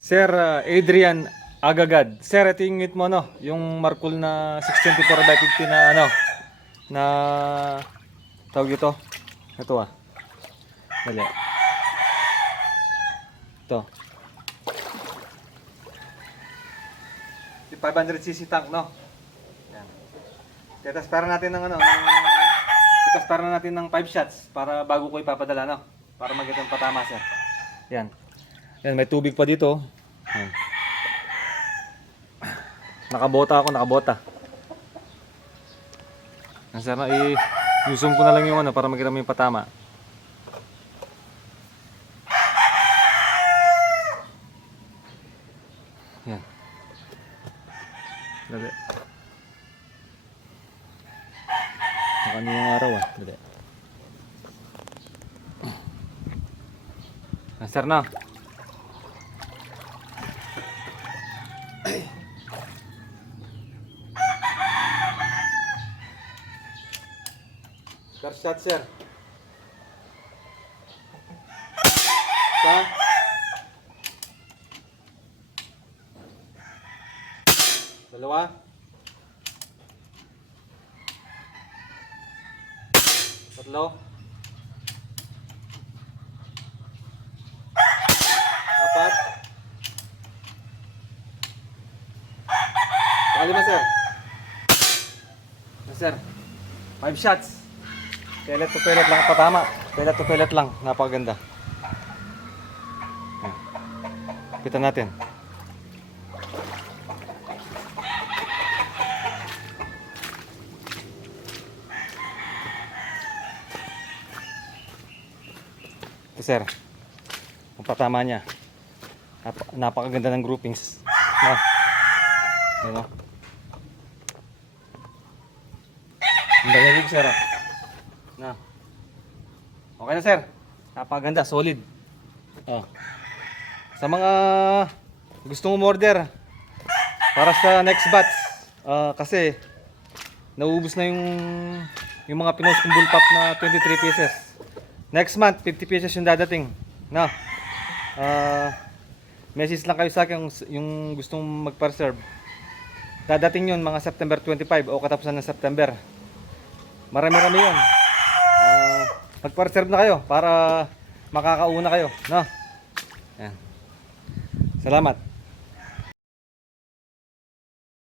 Sir Adrian Agagad. Sir, ito yung ngit mo, no? Yung Markul na 624x50 na ano, na tawag ito. Ito Dali. Ito. 500cc tank, no? Yan. Tetaspera natin ng ano, tetaspera natin ng 5 shots para bago ko ipapadala, no? Para magandang patama, sir. Yan. Yan, may tubig pa dito. Yan. Nakabota ako, nakabota. Yan, sir, i-zoom ko na lang yung ano para makita mo yung patama. Yan. Dali. Nakano yung araw Dali. Yan, sir, na. First shot, sir. Isa. Dalawa. Tatlo. Apat. Pangalima, sir. Sir, 5 shots. Pellet to pellet lang patama. Pellet to pellet lang. Napakaganda. Kita natin. Ito, sir. Ang patama niya. Napakaganda ng groupings. No? Yan, no? Ang galing, sir. Na. Okay na, sir. Napakaganda, solid. Sa mga gustong umorder para sa next batch, kasi nauubos na yung mga pinost kong bullpup na 23 pieces. Next month, 50 pieces yung dadating. Na. Message lang kayo sa akin yung gustong magpa-reserve. Dadating yun mga September 25 o katapusan ng September. Marami-rami yun. Magpa-reserve na kayo para makakauna kayo, no? Yan. Salamat.